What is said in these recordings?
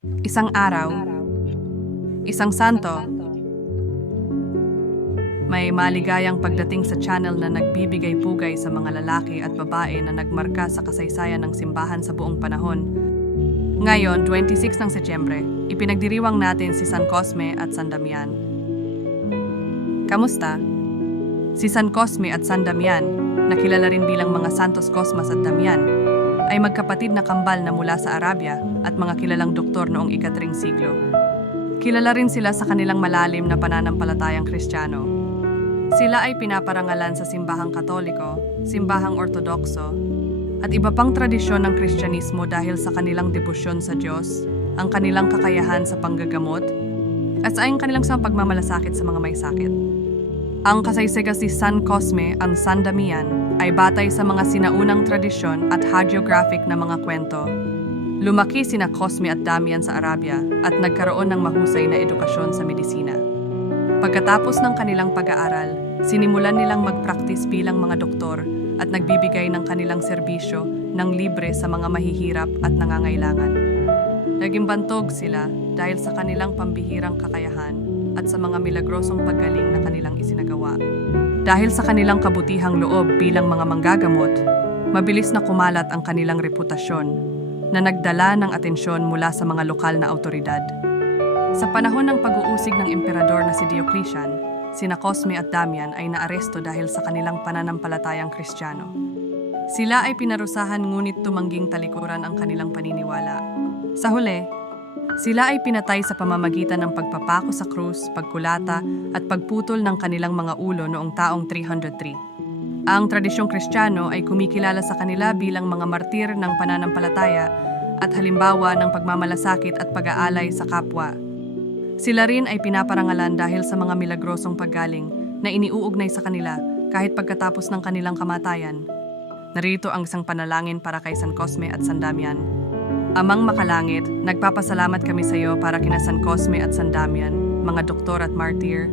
Isang araw, isang santo, may maligayang pagdating sa channel na nagbibigay pugay sa mga lalaki at babae na nagmarka sa kasaysayan ng simbahan sa buong panahon. Ngayon, 26 ng Setyembre, ipinagdiriwang natin si San Cosme at San Damian. Kamusta? Si San Cosme at San Damian, na kilala rin bilang mga Santos Cosmas at Damian, ay magkapatid na kambal na mula sa Arabia at mga kilalang doktor noong ikatring siglo. Kilala rin sila sa kanilang malalim na pananampalatayang kristyano. Sila ay pinaparangalan sa simbahang katoliko, simbahang ortodokso, at iba pang tradisyon ng kristyanismo dahil sa kanilang debosyon sa Diyos, ang kanilang kakayahan sa panggagamot, at sa ang kanilang sa pagmamalasakit sa mga may sakit. Ang kasaysaga si San Cosme ang San Damian ay batay sa mga sinaunang tradisyon at hagiographic na mga kwento. Lumaki sina Cosme at Damian sa Arabia at nagkaroon ng mahusay na edukasyon sa medisina. Pagkatapos ng kanilang pag-aaral, sinimulan nilang mag-practice bilang mga doktor at nagbibigay ng kanilang serbisyo ng libre sa mga mahihirap at nangangailangan. Naging bantog sila dahil sa kanilang pambihirang kakayahan at sa mga milagrosong paggaling na kanilang isinagawa. Dahil sa kanilang kabutihang loob bilang mga manggagamot, mabilis na kumalat ang kanilang reputasyon na nagdala ng atensyon mula sa mga lokal na autoridad. Sa panahon ng pag-uusig ng emperador na si Diocletian, sina Cosme at Damian ay naaresto dahil sa kanilang pananampalatayang kristyano. Sila ay pinarusahan ngunit tumangging talikuran ang kanilang paniniwala. Sa huli, sila ay pinatay sa pamamagitan ng pagpapako sa krus, pagkulata at pagputol ng kanilang mga ulo noong taong 303. Ang tradisyong kristyano ay kumikilala sa kanila bilang mga martir ng pananampalataya at halimbawa ng pagmamalasakit at pag-aalay sa kapwa. Sila rin ay pinaparangalan dahil sa mga milagrosong paggaling na iniuugnay sa kanila kahit pagkatapos ng kanilang kamatayan. Narito ang isang panalangin para kay San Cosme at San Damian. Amang makalangit, nagpapasalamat kami sa iyo para kina San Cosme at San Damian, mga doktor at martir,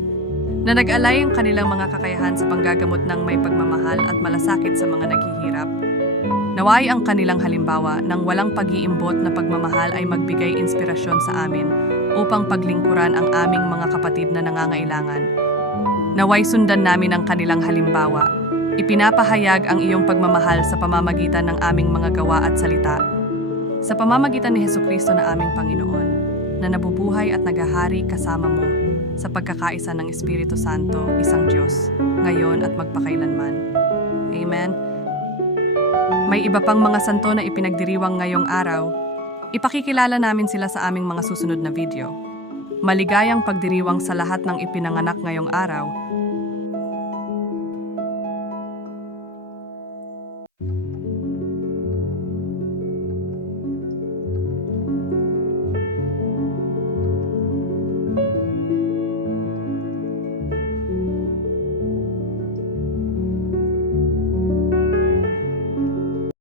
na nag-alay ang kanilang mga kakayahan sa panggagamot ng may pagmamahal at malasakit sa mga naghihirap. Naway ang kanilang halimbawa ng walang pag-iimbot na pagmamahal ay magbigay inspirasyon sa amin upang paglingkuran ang aming mga kapatid na nangangailangan. Naway sundan namin ang kanilang halimbawa. Ipinapahayag ang iyong pagmamahal sa pamamagitan ng aming mga gawa at salita. Sa pamamagitan ni Heso Kristo na aming Panginoon, na nabubuhay at nagahari kasama mo sa pagkakaisa ng Espiritu Santo, isang Diyos, ngayon at magpakailanman. Amen. May iba pang mga santo na ipinagdiriwang ngayong araw. Ipakikilala namin sila sa aming mga susunod na video. Maligayang pagdiriwang sa lahat ng ipinanganak ngayong araw